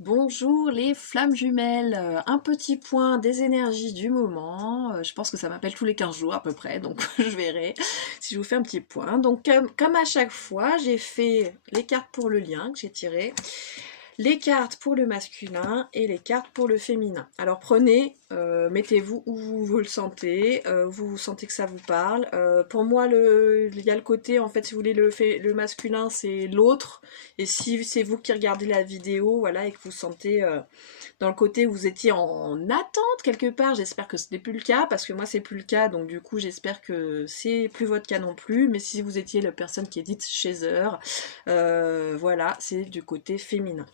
Bonjour les flammes jumelles, un petit point des énergies du moment. Je pense que ça m'appelle tous les 15 jours à peu près, donc je verrai si je vous fais un petit point. Donc comme à chaque fois, j'ai fait les cartes pour le lien que j'ai tiré, les cartes pour le masculin et les cartes pour le féminin. Alors prenez, mettez-vous où vous le sentez, vous sentez que ça vous parle. Pour moi, il y a le côté, en fait, si vous voulez, le masculin, c'est l'autre. Et si c'est vous qui regardez la vidéo, voilà, et que vous sentez dans le côté où vous étiez en attente quelque part, j'espère que ce n'est plus le cas, parce que moi, c'est plus le cas, donc du coup, j'espère que c'est plus votre cas non plus. Mais si vous étiez la personne qui est dite chaser, voilà, c'est du côté féminin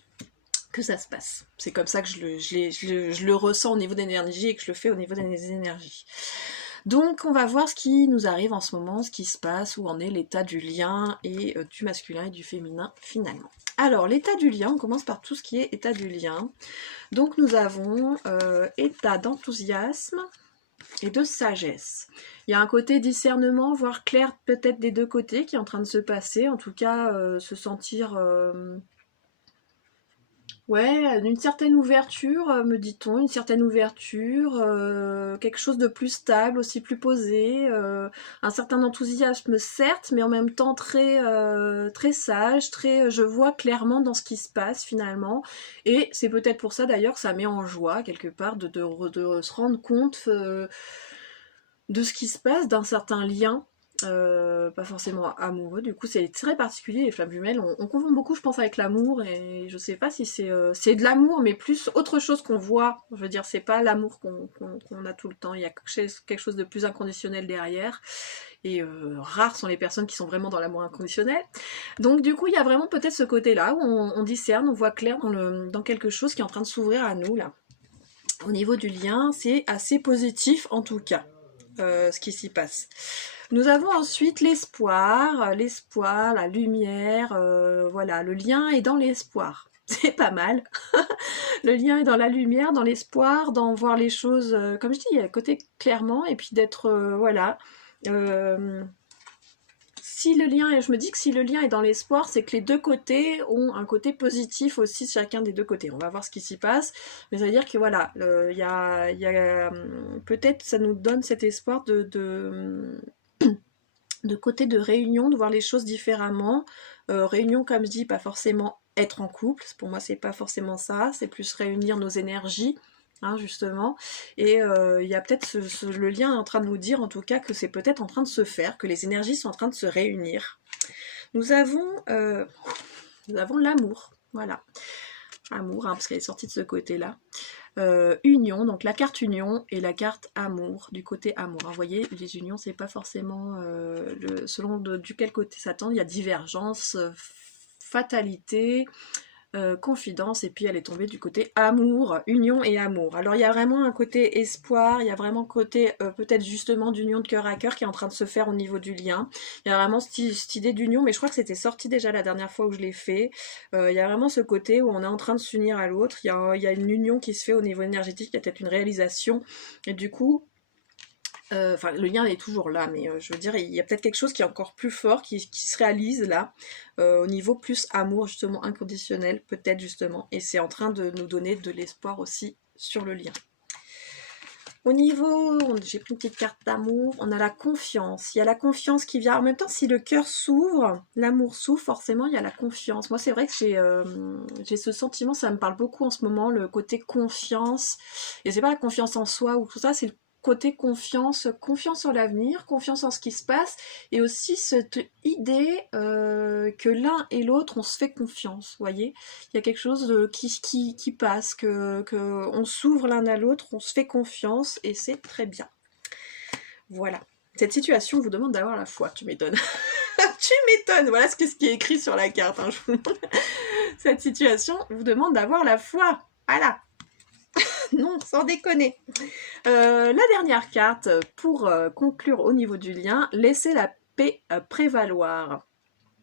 que ça se passe. C'est comme ça que je le ressens au niveau de l'énergie et que je le fais au niveau des énergies. Donc on va voir ce qui nous arrive en ce moment, ce qui se passe, où en est l'état du lien et du masculin et du féminin finalement. Alors l'état du lien, on commence par tout ce qui est état du lien. Donc nous avons état d'enthousiasme et de sagesse. Il y a un côté discernement, voire clair peut-être des deux côtés qui est en train de se passer, en tout cas se sentir ouais, une certaine ouverture, me dit-on, une certaine ouverture, quelque chose de plus stable, aussi plus posé, un certain enthousiasme certes, mais en même temps très sage, très, je vois clairement dans ce qui se passe finalement, et c'est peut-être pour ça d'ailleurs que ça met en joie quelque part de se rendre compte de ce qui se passe, d'un certain lien, pas forcément amoureux, du coup c'est très particulier les flammes jumelles, on confond beaucoup je pense avec l'amour, et je sais pas si c'est de l'amour, mais plus autre chose qu'on voit, je veux dire c'est pas l'amour qu'on a tout le temps, il y a quelque chose de plus inconditionnel derrière, et rares sont les personnes qui sont vraiment dans l'amour inconditionnel, donc du coup il y a vraiment peut-être ce côté là où on discerne, on voit clair dans quelque chose qui est en train de s'ouvrir à nous là. Au niveau du lien, c'est assez positif en tout cas, ce qui s'y passe. Nous avons ensuite l'espoir, la lumière, voilà, le lien est dans l'espoir. C'est pas mal. Le lien est dans la lumière, dans l'espoir, dans voir les choses, comme je dis, à côté clairement, et puis d'être, voilà. Euh, Si le lien, et je me dis que si le lien est dans l'espoir, c'est que les deux côtés ont un côté positif aussi, chacun des deux côtés. On va voir ce qui s'y passe, mais ça veut dire que voilà, peut-être ça nous donne cet espoir de côté de réunion, de voir les choses différemment. Réunion, comme je dis, pas forcément être en couple, pour moi c'est pas forcément ça, c'est plus réunir nos énergies, hein, justement. Et il y a peut-être le lien est en train de nous dire en tout cas que c'est peut-être en train de se faire, que les énergies sont en train de se réunir. Nous avons, euh, nous avons l'amour, voilà. Amour, hein, parce qu'elle est sortie de ce côté-là. Union, donc la carte union et la carte amour, du côté amour. Vous voyez, les unions, c'est pas forcément selon duquel côté ça tend, il y a divergence, fatalité, confidence, et puis elle est tombée du côté amour, union et amour. Alors il y a vraiment un côté espoir, il y a vraiment un côté peut-être justement d'union de cœur à cœur qui est en train de se faire au niveau du lien. Il y a vraiment cette idée d'union, mais je crois que c'était sorti déjà la dernière fois où je l'ai fait. Il y a vraiment ce côté où on est en train de s'unir à l'autre, il y a une union qui se fait au niveau énergétique, il y a peut-être une réalisation, et du coup enfin, le lien est toujours là, mais je veux dire, il y a peut-être quelque chose qui est encore plus fort, qui se réalise là, au niveau plus amour, justement, inconditionnel, peut-être justement, et c'est en train de nous donner de l'espoir aussi sur le lien. Au niveau, j'ai pris une petite carte d'amour, on a la confiance. Il y a la confiance qui vient. En même temps, si le cœur s'ouvre, l'amour s'ouvre, forcément, il y a la confiance. Moi, c'est vrai que j'ai ce sentiment, ça me parle beaucoup en ce moment, le côté confiance. Et c'est pas la confiance en soi ou tout ça, c'est le côté confiance, confiance en l'avenir, confiance en ce qui se passe, et aussi cette idée que l'un et l'autre, on se fait confiance, vous voyez. Il y a quelque chose qui passe, que on s'ouvre l'un à l'autre, on se fait confiance, et c'est très bien. Voilà. Cette situation vous demande d'avoir la foi, tu m'étonnes. Tu m'étonnes, voilà ce qui est écrit sur la carte. Hein. Cette situation vous demande d'avoir la foi. Voilà. Non, sans déconner. La dernière carte, pour conclure au niveau du lien, laissez la paix prévaloir.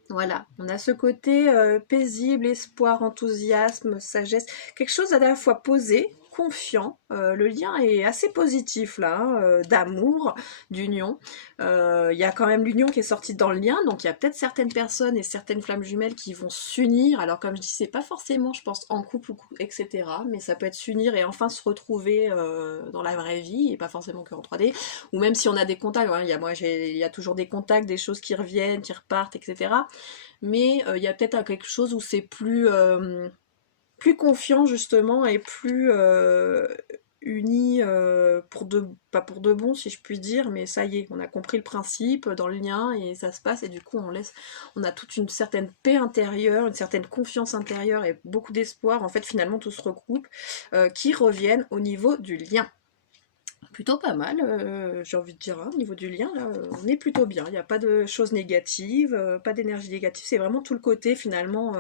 Voilà, on a ce côté paisible, espoir, enthousiasme, sagesse, quelque chose à la fois posé, confiant, le lien est assez positif là, hein, d'amour, d'union. Il y a quand même l'union qui est sortie dans le lien, donc il y a peut-être certaines personnes et certaines flammes jumelles qui vont s'unir. Alors comme je dis, c'est pas forcément, je pense, en couple, etc. Mais ça peut être s'unir et enfin se retrouver dans la vraie vie, et pas forcément que en 3D. Ou même si on a des contacts, hein, il y a toujours des contacts, des choses qui reviennent, qui repartent, etc. Mais il y a peut-être quelque chose où c'est plus confiant justement et plus unis pas pour de bon si je puis dire, mais ça y est, on a compris le principe dans le lien et ça se passe et du coup on a toute une certaine paix intérieure, une certaine confiance intérieure et beaucoup d'espoir, en fait finalement tout se regroupe, qui reviennent au niveau du lien. Plutôt pas mal, j'ai envie de dire, hein, au niveau du lien, là, on est plutôt bien, il n'y a pas de choses négatives, pas d'énergie négative, c'est vraiment tout le côté finalement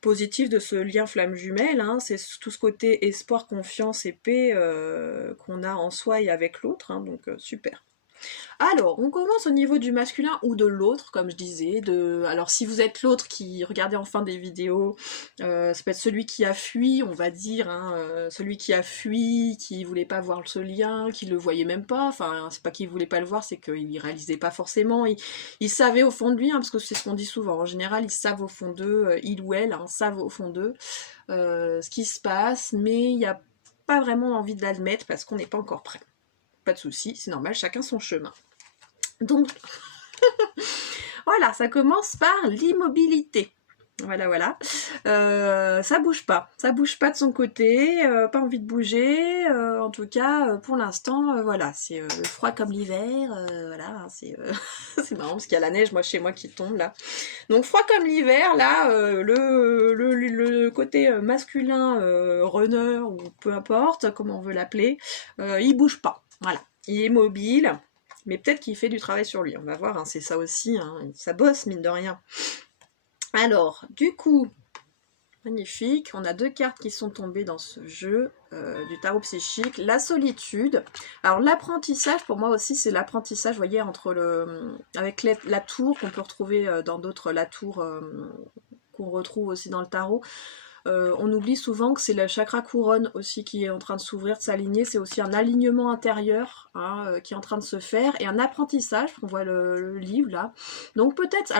positif de ce lien flamme jumelle, hein, c'est tout ce côté espoir, confiance et paix qu'on a en soi et avec l'autre, hein, donc super. Alors, on commence au niveau du masculin ou de l'autre, comme je disais. Alors, si vous êtes l'autre qui regardez enfin des vidéos, ça peut être celui qui a fui, on va dire, hein, celui qui a fui, qui voulait pas voir ce lien, qui le voyait même pas. Enfin, c'est pas qu'il voulait pas le voir, c'est qu'il réalisait pas forcément. Il savait au fond de lui, hein, parce que c'est ce qu'on dit souvent. En général, ils savent au fond d'eux, il ou elle, hein, savent au fond d'eux ce qui se passe, mais il n'y a pas vraiment envie de l'admettre parce qu'on n'est pas encore prêt. Pas de souci, c'est normal, chacun son chemin. Donc, voilà, ça commence par l'immobilité. Voilà. Ça bouge pas de son côté, pas envie de bouger, en tout cas, pour l'instant, voilà, c'est froid comme l'hiver, voilà, c'est c'est marrant parce qu'il y a la neige, moi, chez moi, qui tombe, là. Donc, froid comme l'hiver, là, le côté masculin, runner, ou peu importe, comment on veut l'appeler, il bouge pas, voilà, il est mobile, mais peut-être qu'il fait du travail sur lui, on va voir, hein, c'est ça aussi, hein, ça bosse, mine de rien. Alors, du coup, magnifique, on a 2 cartes qui sont tombées dans ce jeu du tarot psychique. La solitude. Alors, l'apprentissage, pour moi aussi, c'est l'apprentissage, vous voyez, avec la tour, qu'on peut retrouver dans d'autres, la tour qu'on retrouve aussi dans le tarot. On oublie souvent que c'est le chakra couronne aussi qui est en train de s'ouvrir, de s'aligner. C'est aussi un alignement intérieur, hein, qui est en train de se faire, et un apprentissage. On voit le livre là. Donc peut-être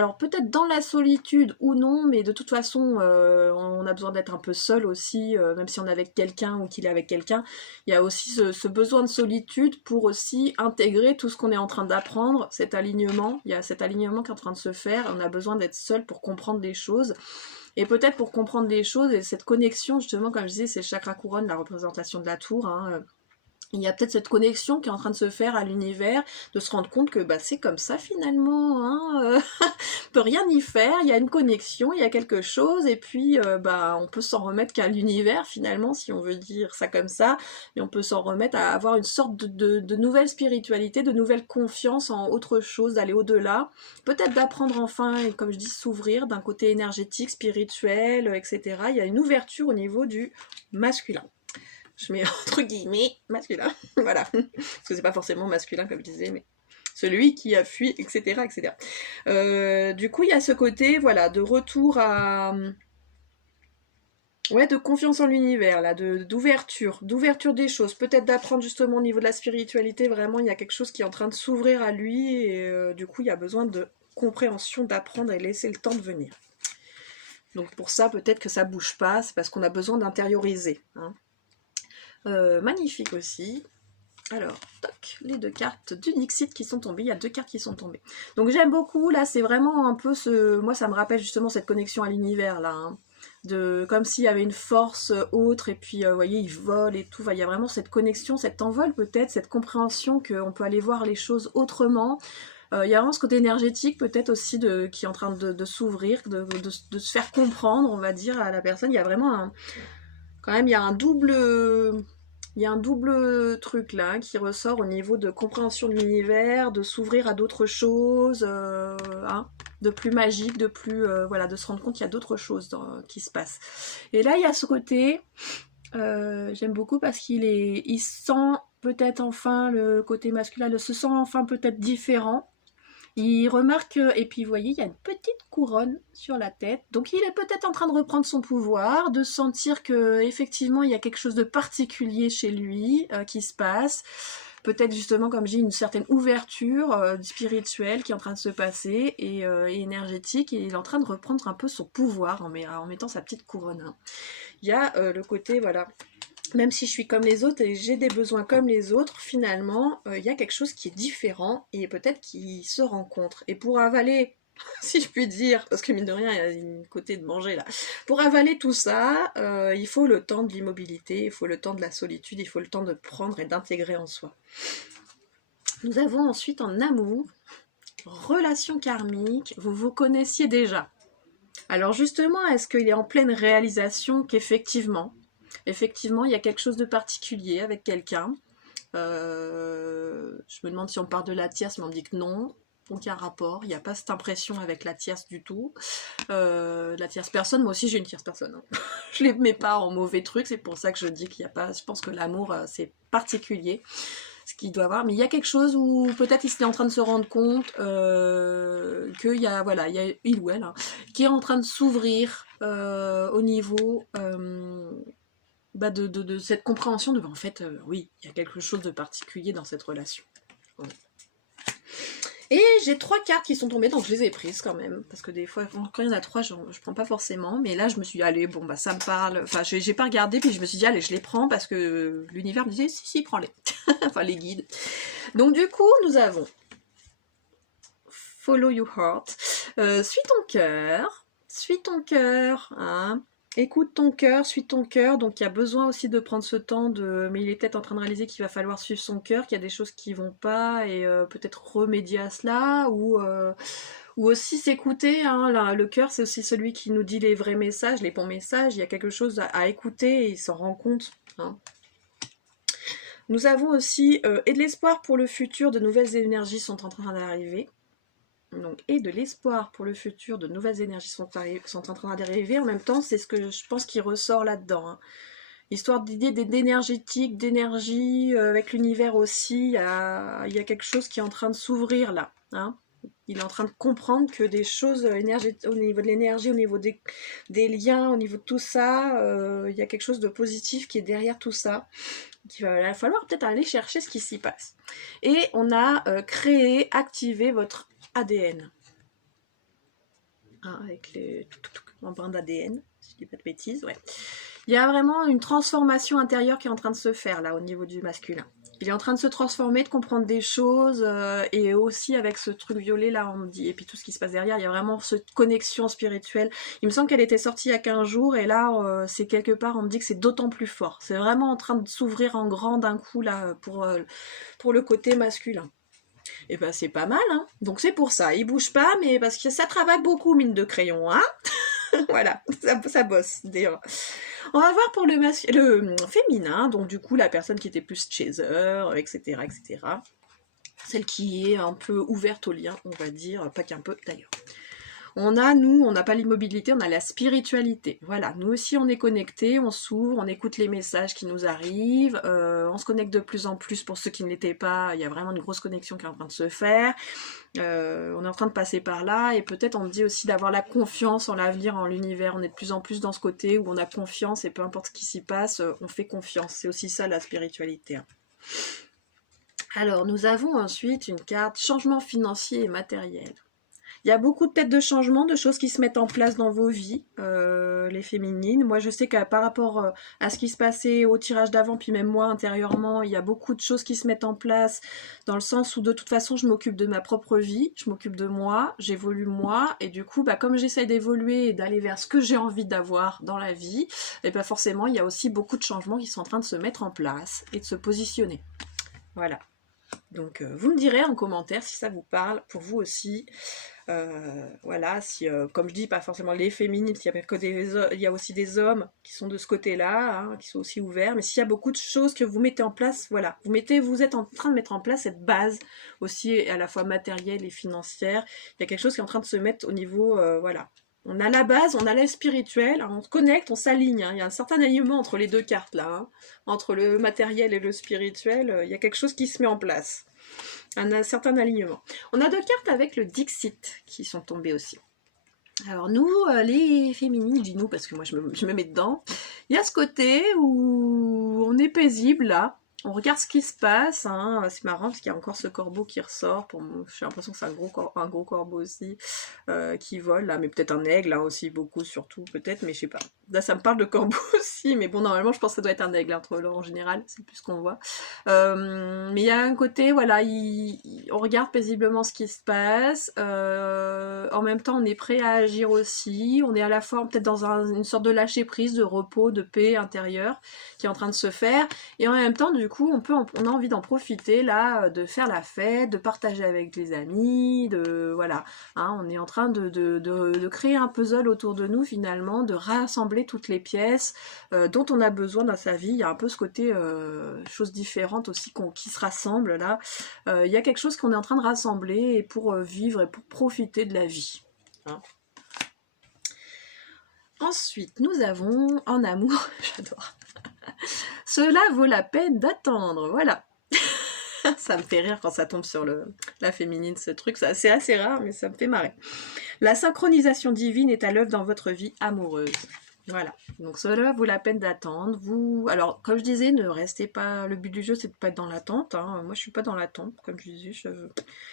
dans la solitude ou non, mais de toute façon, on a besoin d'être un peu seul aussi, même si on est avec quelqu'un ou qu'il est avec quelqu'un. Il y a aussi ce besoin de solitude pour aussi intégrer tout ce qu'on est en train d'apprendre, cet alignement. Il y a cet alignement qui est en train de se faire. On a besoin d'être seul pour comprendre des choses. Et peut-être pour comprendre des choses, et cette connexion, justement, comme je disais, c'est le chakra couronne, la représentation de la tour, hein, il y a peut-être cette connexion qui est en train de se faire à l'univers, de se rendre compte que bah, c'est comme ça finalement, hein, on peut rien y faire, il y a une connexion, il y a quelque chose, et puis bah, on peut s'en remettre qu'à l'univers finalement, si on veut dire ça comme ça, et on peut s'en remettre à avoir une sorte de nouvelle spiritualité, de nouvelle confiance en autre chose, d'aller au-delà, peut-être d'apprendre enfin, et comme je dis, s'ouvrir d'un côté énergétique, spirituel, etc. Il y a une ouverture au niveau du masculin. Je mets entre guillemets masculin, voilà, parce que c'est pas forcément masculin comme je disais, mais celui qui a fui, etc., etc. Du coup, il y a ce côté, voilà, de retour à, ouais, de confiance en l'univers, là, d'ouverture des choses, peut-être d'apprendre justement au niveau de la spiritualité, vraiment, il y a quelque chose qui est en train de s'ouvrir à lui, et du coup, il y a besoin de compréhension, d'apprendre et laisser le temps de venir. Donc pour ça, peut-être que ça bouge pas, c'est parce qu'on a besoin d'intérioriser, hein. Magnifique aussi. Alors, toc, les 2 cartes du Nixit qui sont tombées. Il y a 2 cartes qui sont tombées. Donc j'aime beaucoup, là, c'est vraiment un peu moi, ça me rappelle justement cette connexion à l'univers, là. Hein. Comme s'il y avait une force autre, et puis, vous voyez, il vole et tout. Il y a vraiment cette connexion, cet envol peut-être, cette compréhension qu'on peut aller voir les choses autrement. Il y a vraiment ce côté énergétique peut-être aussi qui est en train de s'ouvrir, de se faire comprendre, on va dire, à la personne. Il y a vraiment quand même, il y a un double truc là, hein, qui ressort au niveau de compréhension de l'univers, de s'ouvrir à d'autres choses, hein, de plus magique, de plus voilà, de se rendre compte qu'il y a d'autres choses qui se passent. Et là, il y a ce côté, j'aime beaucoup parce il sent peut-être enfin le côté masculin, se sent enfin peut-être différent. Il remarque, et puis vous voyez, il y a une petite couronne sur la tête, donc il est peut-être en train de reprendre son pouvoir, de sentir que effectivement il y a quelque chose de particulier chez lui qui se passe, peut-être justement comme je dis une certaine ouverture spirituelle qui est en train de se passer et énergétique, et il est en train de reprendre un peu son pouvoir en mettant sa petite couronne. Hein. Il y a le côté, voilà, même si je suis comme les autres et j'ai des besoins comme les autres, finalement, il y a quelque chose qui est différent et peut-être qui se rencontre. Et pour avaler, si je puis dire, parce que mine de rien, il y a une côté de manger là, pour avaler tout ça, il faut le temps de l'immobilité, il faut le temps de la solitude, il faut le temps de prendre et d'intégrer en soi. Nous avons ensuite en amour, relation karmique, vous vous connaissiez déjà. Alors justement, est-ce qu'il est en pleine réalisation qu'effectivement, il y a quelque chose de particulier avec quelqu'un. Je me demande si on parle de la tierce, mais on me dit que non. Aucun rapport, il n'y a pas cette impression avec la tierce du tout. La tierce personne, moi aussi j'ai une tierce personne. Hein. Je ne les mets pas en mauvais truc, c'est pour ça que je dis qu'il n'y a pas. Je pense que l'amour c'est particulier, ce qu'il doit avoir. Mais il y a quelque chose où peut-être il est en train de se rendre compte qu'il y a, voilà, il ou elle, hein, qui est en train de s'ouvrir au niveau de cette compréhension de, en fait, oui, il y a quelque chose de particulier dans cette relation. Ouais. Et j'ai 3 cartes qui sont tombées, donc je les ai prises quand même, parce que des fois, quand il y en a 3, je prends pas forcément, mais là, je me suis dit, allez, bon, bah, ça me parle, enfin, j'ai pas regardé, puis je me suis dit, allez, je les prends, parce que l'univers me disait, si, prends-les, enfin, les guides. Donc, du coup, nous avons Follow Your Heart, suis ton cœur, hein. Écoute ton cœur, suis ton cœur, donc il y a besoin aussi de prendre ce temps mais il est peut-être en train de réaliser qu'il va falloir suivre son cœur, qu'il y a des choses qui vont pas et peut-être remédier à cela ou aussi s'écouter. Hein, le cœur c'est aussi celui qui nous dit les vrais messages, les bons messages, il y a quelque chose à écouter et il s'en rend compte. Hein. Nous avons aussi et de l'espoir pour le futur, de nouvelles énergies sont en train d'arriver. Donc, et de l'espoir pour le futur, de nouvelles énergies sont en train d'arriver. En même temps, c'est ce que je pense qui ressort là-dedans. Hein. Histoire d'idée d'énergétique, d'énergie, avec l'univers aussi, il y a quelque chose qui est en train de s'ouvrir là. Hein. Il est en train de comprendre que des choses au niveau de l'énergie, au niveau des liens, au niveau de tout ça, il y a quelque chose de positif qui est derrière tout ça. Il va falloir peut-être aller chercher ce qui s'y passe. Et on a activé votre ADN. Hein, avec l'empreinte d'ADN, si je dis pas de bêtises, ouais. Il y a vraiment une transformation intérieure qui est en train de se faire là au niveau du masculin. Il est en train de se transformer, de comprendre des choses, et aussi avec ce truc violet là, on me dit, et puis tout ce qui se passe derrière, il y a vraiment cette connexion spirituelle. Il me semble qu'elle était sortie il y a 15 jours, et là, c'est quelque part, on me dit que c'est d'autant plus fort. C'est vraiment en train de s'ouvrir en grand d'un coup là, pour le côté masculin. Et ben c'est pas mal, hein. Donc c'est pour ça, il bouge pas, mais parce que ça travaille beaucoup, mine de crayon, hein. Voilà, ça bosse, d'ailleurs. On va voir pour le féminin, donc du coup la personne qui était plus chaser, etc., etc. Celle qui est un peu ouverte au lien, on va dire, pas qu'un peu d'ailleurs. On n'a pas l'immobilité, on a la spiritualité. Voilà, nous aussi on est connectés, on s'ouvre, on écoute les messages qui nous arrivent, on se connecte de plus en plus pour ceux qui ne l'étaient pas, il y a vraiment une grosse connexion qui est en train de se faire. On est en train de passer par là et peut-être on me dit aussi d'avoir la confiance en l'avenir, en l'univers. On est de plus en plus dans ce côté où on a confiance et peu importe ce qui s'y passe, on fait confiance. C'est aussi ça la spiritualité. Hein. Alors nous avons ensuite une carte changement financier et matériel. Il y a beaucoup de têtes de changement, de choses qui se mettent en place dans vos vies, les féminines. Moi, je sais que par rapport à ce qui se passait au tirage d'avant, puis même moi, intérieurement, il y a beaucoup de choses qui se mettent en place, dans le sens où, de toute façon, je m'occupe de ma propre vie, je m'occupe de moi, j'évolue moi, et du coup, comme j'essaie d'évoluer et d'aller vers ce que j'ai envie d'avoir dans la vie, et forcément, il y a aussi beaucoup de changements qui sont en train de se mettre en place et de se positionner. Voilà. Donc, vous me direz en commentaire si ça vous parle, pour vous aussi. Voilà, si, comme je dis, pas forcément les féminines, il y a aussi des hommes qui sont de ce côté-là, hein, qui sont aussi ouverts, mais s'il y a beaucoup de choses que vous mettez en place, voilà, vous êtes en train de mettre en place cette base aussi, à la fois matérielle et financière, il y a quelque chose qui est en train de se mettre au niveau, voilà, On a la base, on a la spirituelle, on se connecte, on s'aligne. Hein. Il y a un certain alignement entre les deux cartes là. Hein. Entre le matériel et le spirituel, il y a quelque chose qui se met en place. Un certain alignement. On a deux cartes avec le Dixit qui sont tombées aussi. Alors nous, les féminines, je dis nous parce que moi je me mets dedans, il y a ce côté où on est paisible là, on regarde ce qui se passe, hein. C'est marrant parce qu'il y a encore ce corbeau qui ressort, j'ai l'impression que c'est un gros corbeau aussi qui vole là, mais peut-être un aigle là aussi, beaucoup surtout peut-être, mais je sais pas. Là ça me parle de corbeau aussi, mais bon normalement je pense que ça doit être un aigle entre l'or en général, c'est plus ce qu'on voit. Mais il y a un côté, voilà, on regarde paisiblement ce qui se passe, en même temps on est prêt à agir aussi, on est à la fois peut-être dans une sorte de lâcher prise, de repos, de paix intérieure qui est en train de se faire, et en même temps du coup on a envie d'en profiter là, de faire la fête, de partager avec les amis, de voilà, hein, on est en train de créer un puzzle autour de nous finalement, de rassembler toutes les pièces dont on a besoin dans sa vie. Il y a un peu ce côté choses différentes aussi qui se rassemblent là. Il y a quelque chose qu'on est en train de rassembler et pour vivre et pour profiter de la vie. Hein. Ensuite, nous avons en amour, j'adore. Cela vaut la peine d'attendre, voilà. Ça me fait rire quand ça tombe sur la féminine, ce truc, c'est assez rare, mais ça me fait marrer. La synchronisation divine est à l'œuvre dans votre vie amoureuse. Voilà, donc cela vaut la peine d'attendre. Alors, comme je disais, ne restez pas. Le but du jeu, c'est de pas être dans l'attente. Hein. Moi, je suis pas dans l'attente, comme je disais.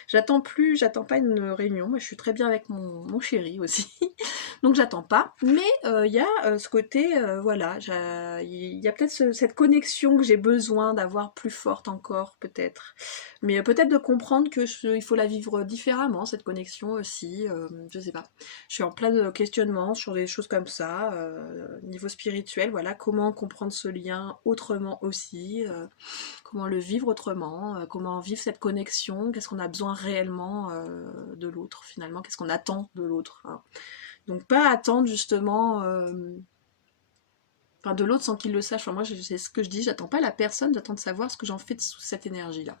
J'attends pas une réunion. Moi, je suis très bien avec mon chéri aussi. Donc, j'attends pas. Mais il y a ce côté, voilà, il y a peut-être cette connexion que j'ai besoin d'avoir plus forte encore, peut-être. Mais peut-être de comprendre il faut la vivre différemment, cette connexion aussi. Je sais pas. Je suis en plein de questionnements sur des choses comme ça. Niveau spirituel, voilà, comment comprendre ce lien autrement aussi, comment le vivre autrement, comment vivre cette connexion, qu'est-ce qu'on a besoin réellement de l'autre finalement, qu'est-ce qu'on attend de l'autre. Hein. Donc pas attendre justement de l'autre sans qu'il le sache. Enfin, moi c'est ce que je dis, j'attends pas la personne, j'attends de savoir ce que j'en fais de cette énergie-là.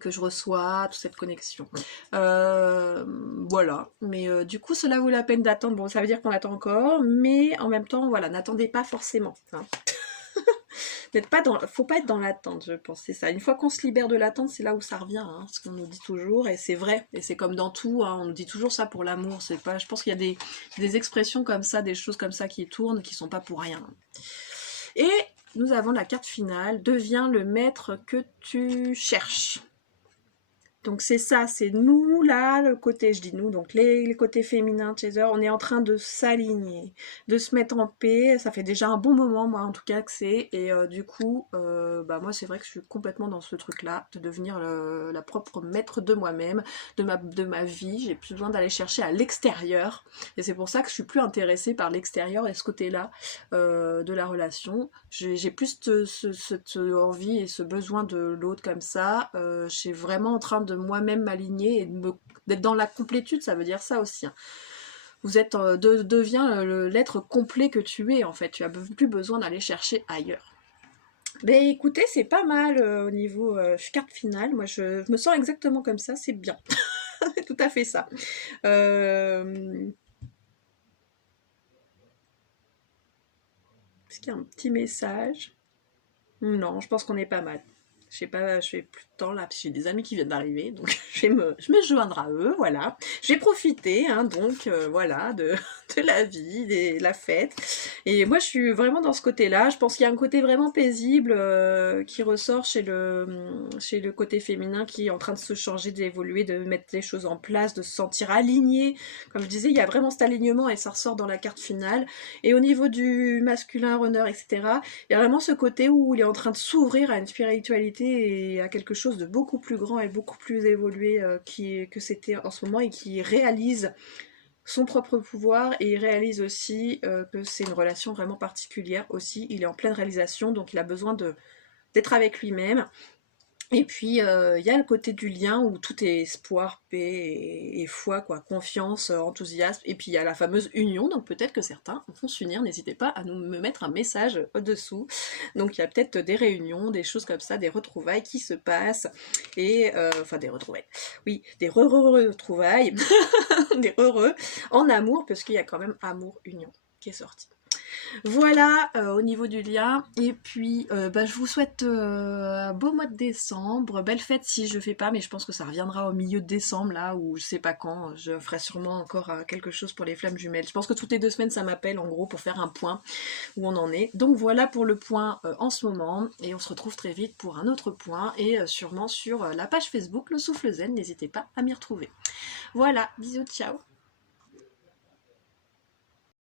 Que je reçois, toute cette connexion. Voilà. Mais du coup, cela vaut la peine d'attendre. Bon, ça veut dire qu'on attend encore, mais en même temps, voilà, n'attendez pas forcément. Hein. Faut pas être dans l'attente, je pense. C'est ça. Une fois qu'on se libère de l'attente, c'est là où ça revient, hein, ce qu'on nous dit toujours, et c'est vrai. Et c'est comme dans tout, hein, on nous dit toujours ça pour l'amour. C'est pas. Je pense qu'il y a des expressions comme ça, des choses comme ça qui tournent, qui sont pas pour rien. Et nous avons la carte finale. Deviens le maître que tu cherches. Donc c'est ça, c'est nous là, le côté, je dis nous, donc les côtés féminins de Chaser, on est en train de s'aligner, de se mettre en paix, ça fait déjà un bon moment, moi en tout cas que c'est, et du coup, moi c'est vrai que je suis complètement dans ce truc-là, de devenir la propre maître de moi-même, de ma vie, j'ai plus besoin d'aller chercher à l'extérieur, et c'est pour ça que je suis plus intéressée par l'extérieur et ce côté-là de la relation, j'ai plus cette envie et ce besoin de l'autre comme ça, je suis vraiment en train de moi-même m'aligner et d'être dans la complétude, ça veut dire ça aussi. Hein. Vous êtes deviens l'être complet que tu es en fait. Tu as plus besoin d'aller chercher ailleurs. Mais écoutez, c'est pas mal au niveau carte finale. Moi, je me sens exactement comme ça. C'est bien. Tout à fait ça. Est-ce qu'il y a un petit message? Non, je pense qu'on est pas mal. Je sais pas, je fais plus de temps là, parce que j'ai des amis qui viennent d'arriver, donc je vais me joindre à eux, voilà. Je vais profiter, hein, donc voilà, de la vie, de la fête. Et moi, je suis vraiment dans ce côté-là. Je pense qu'il y a un côté vraiment paisible qui ressort chez le côté féminin qui est en train de se changer, d'évoluer, de mettre les choses en place, de se sentir aligné. Comme je disais, il y a vraiment cet alignement et ça ressort dans la carte finale. Et au niveau du masculin, runner, etc., il y a vraiment ce côté où il est en train de s'ouvrir à une spiritualité et à quelque chose de beaucoup plus grand et beaucoup plus évolué que c'était en ce moment et qui réalise son propre pouvoir et il réalise aussi que c'est une relation vraiment particulière aussi. Il est en pleine réalisation, donc il a besoin d'être avec lui-même. Et puis, il y a le côté du lien où tout est espoir, paix et foi, quoi, confiance, enthousiasme. Et puis, il y a la fameuse union, donc peut-être que certains vont s'unir. N'hésitez pas à me mettre un message au-dessous. Donc, il y a peut-être des réunions, des choses comme ça, des retrouvailles qui se passent. Et, enfin, des retrouvailles. Oui, des retrouvailles, des heureux en amour, parce qu'il y a quand même amour-union qui est sorti. Voilà au niveau du lien. Et puis bah, je vous souhaite un beau mois de décembre. Belle fête si je fais pas, mais je pense que ça reviendra au milieu de décembre là, ou je sais pas quand. Je ferai sûrement encore quelque chose pour les flammes jumelles. Je pense que toutes les 2 semaines ça m'appelle en gros pour faire un point où on en est. Donc voilà pour le point en ce moment. Et on se retrouve très vite pour un autre point. Et sûrement sur la page Facebook Le Souffle Zen. N'hésitez pas à m'y retrouver. Voilà, bisous, ciao.